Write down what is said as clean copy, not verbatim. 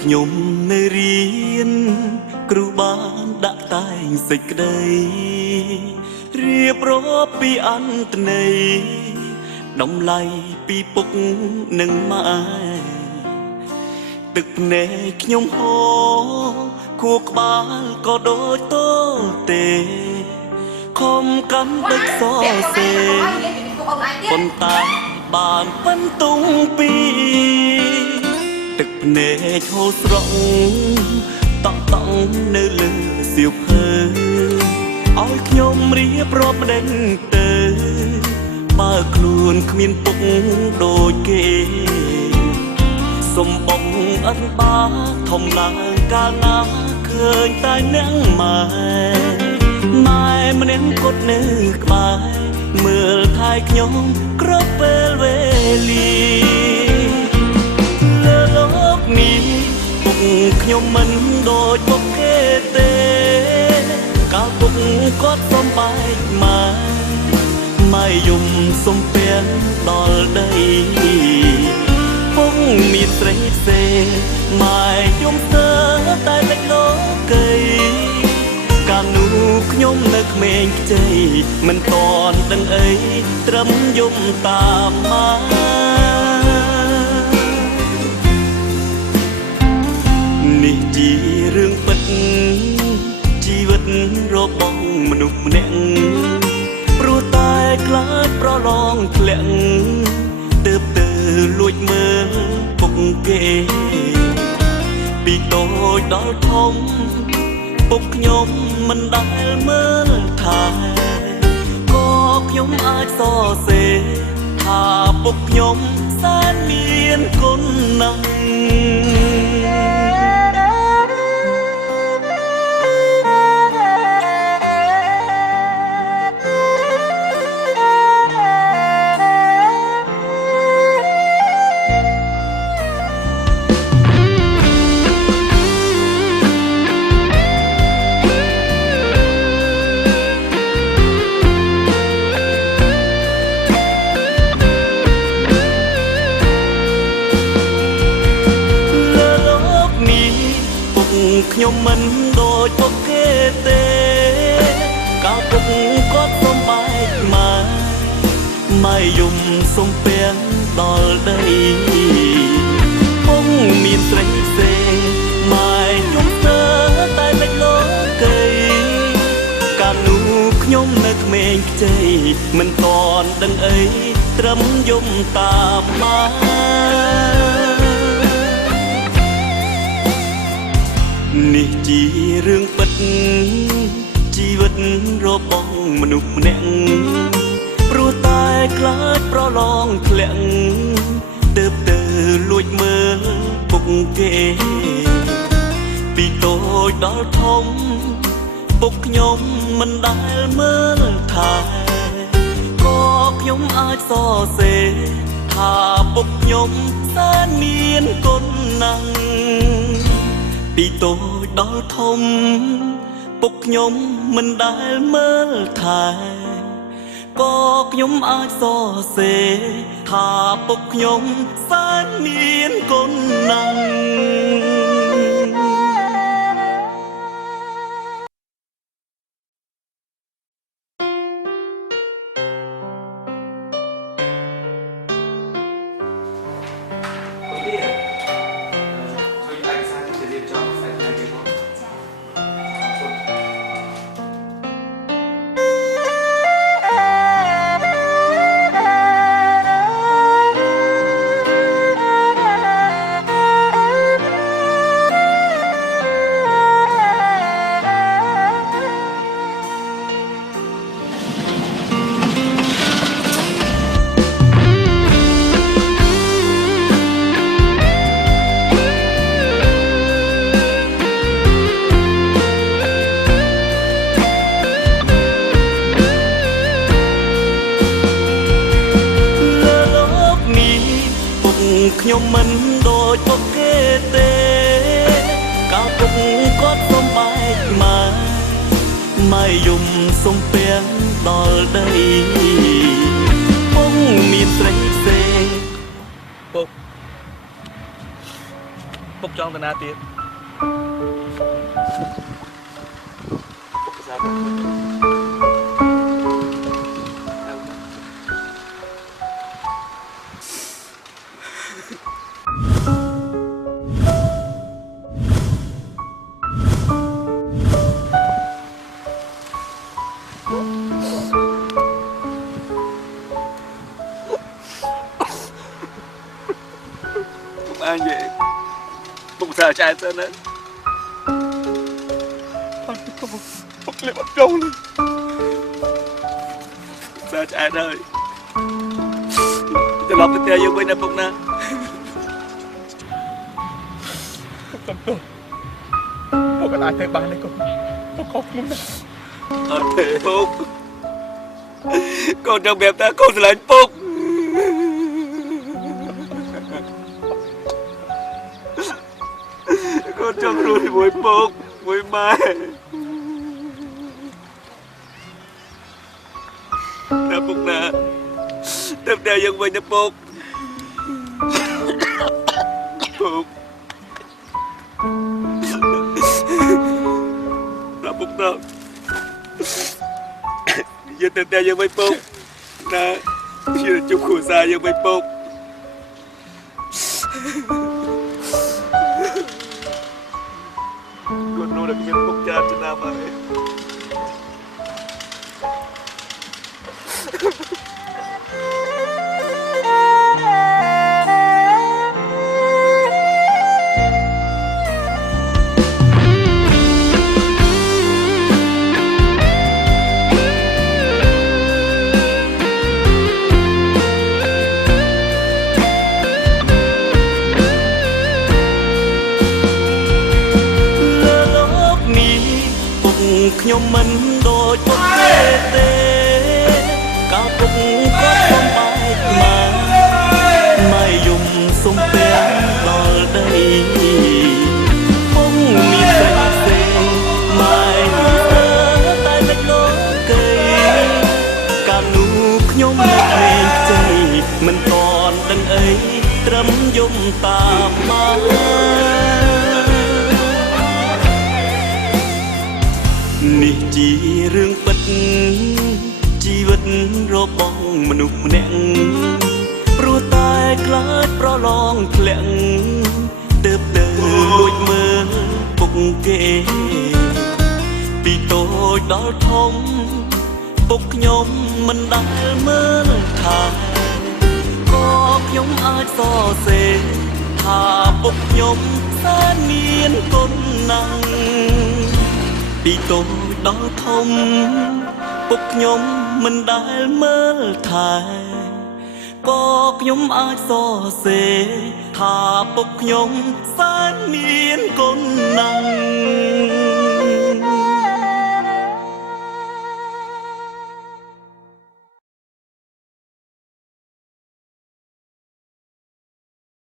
ខ្ញុំនៅរៀនគ្រូបានដាក់តែងសេចក្តីរៀបរាប់ពីអន្តន័យតម្លៃពីពុកនិងម៉ែទឹកភ្នែកខ្ញុំហូរខួរក្បាលក៏ដូចតូទេខំកាន់ដឹកសរសេរប៉ុន្តែបានប៉ុនទុំពីទឹកភ្នែកហូរស្រក់តក់នៅលើសៀវភៅឲ្យខ្ញុំរៀបរាប់ដេញទៅបើខ្លួនគ្មានពុកដូចគេសំបងអត់បាធំឡើងកាលណាឃើញតែអ្នកម៉ែម្នាក់គត់នៅក្បែរមើលថែខ្ញុំគ្រប់ពេលវេលាលើលោកនេះពុកខ្ញុំមិនដូចពុកគេទេកាលពុកគាត់សំបែកម៉ែយំសំពែនដល់ដីពុកមានស្រីផ្សេងម៉ែយំស្ទើរតែលេចលោកីកាលនោះខ្ញុំនៅក្មេងខ្ចីមិនតន់ដឹងអីត្រឹមយំតាមម៉ែនេះជារឿងពិតជីវិតរបស់មនុស្សម្នាក់ព្រោះតែខ្លាចប្រឡងធ្លាក់ទើបទៅលួចមើលពុកគេពីតូចដល់ធំពុកខ្ញុំមិនដែលមើលថែក៏ខ្ញុំអាចសរសេរថាពុកខ្ញុំសែនមានគុណណាស់ខ្ញុំមិនដូចពុកគេទេកាលពុកគាត់សំបែកម៉ែយំសំពែនដល់ដីពុកមានស្រីផ្សេងម៉ែយំស្ទើរតែលេចលោកីកាលនោះខ្ញុំនៅក្មេងខ្ចីមិនតន់ដឹងអីត្រឹមយំតាមម៉ែនេះជារឿងពិតជីវិតរបស់មនុស្សម្នាក់ព្រោះតែខ្លាចប្រឡងធ្លាក់ទើបទៅលួចមើលពុកគេពីតូចដល់ធំពុកខ្ញុំមិនដែលមើលថែក៏ខ្ញុំអាចសរសេរថាពុកខ្ញុំសែនមានគុណណាស់ពីតូចដល់ធំពុកខ្ញុំមិនដែលមើលថែក៏ខ្ញុំអាចសរសេរថាពុកខ្ញុំសែនមានគុណណាស់ខ្ញុំមិនដូចពុកគេទេកាលពុកគាត់សំបែកម៉ែយំសំពែនដល់ដីពុកមានស្រីផ្សេងពុកចង់ តាណាទៀតanh vậy bụng sợ chạy tên đấy bụng lại bắt trâu lên sợ chạy đời tôi lọt cái tia vô bên em bụng nè cầm tôi bụng cái ai thấy bà này con khóc luôn nè thật thế bụng con trong bẹp ta con sẽ là anh bụng con trong rồi với bụng với mẹ nè bụng nè tiếp theo dân mình nè bụng bụng nè bụng nè giờ tiếp theo dân mình bụng nè giờ chụp khổ xa dân mình bụng con nuôi được cái miếng bốc cha trên nam mà đấyខ្ញុំមិនដូចពុកទេកាលពុកក៏សំបែកមកម៉ែយំសុំពេលដល់ដីពុកមានស្រីផ្សេងម៉ែតែលេចលោកេកាលនោះខ្ញុំមកលេងខ្ចីមិនតន់ដឹងអីត្រឹមយំតាមមកនេះជារឿងពិតជីវិតរបស់មនុស្សម្នាក់ព្រោះតែខ្លាចប្រឡងធ្លាក់ទើបទៅលួចមើលពុកគេពីតូចដល់ធំពុកខ្ញុំមិនដែលមើលថាក៏ខ្ញុំអាចសរសេរថាពុកខ្ញុំសែនមានគុណណាស់ពីតូចដល់ធំពុកខ្ញុំមិនដែលមើលថែក៏ខ្ញុំអាចសរសេរថាពុកខ្ញុំសែនមានគុណណាស់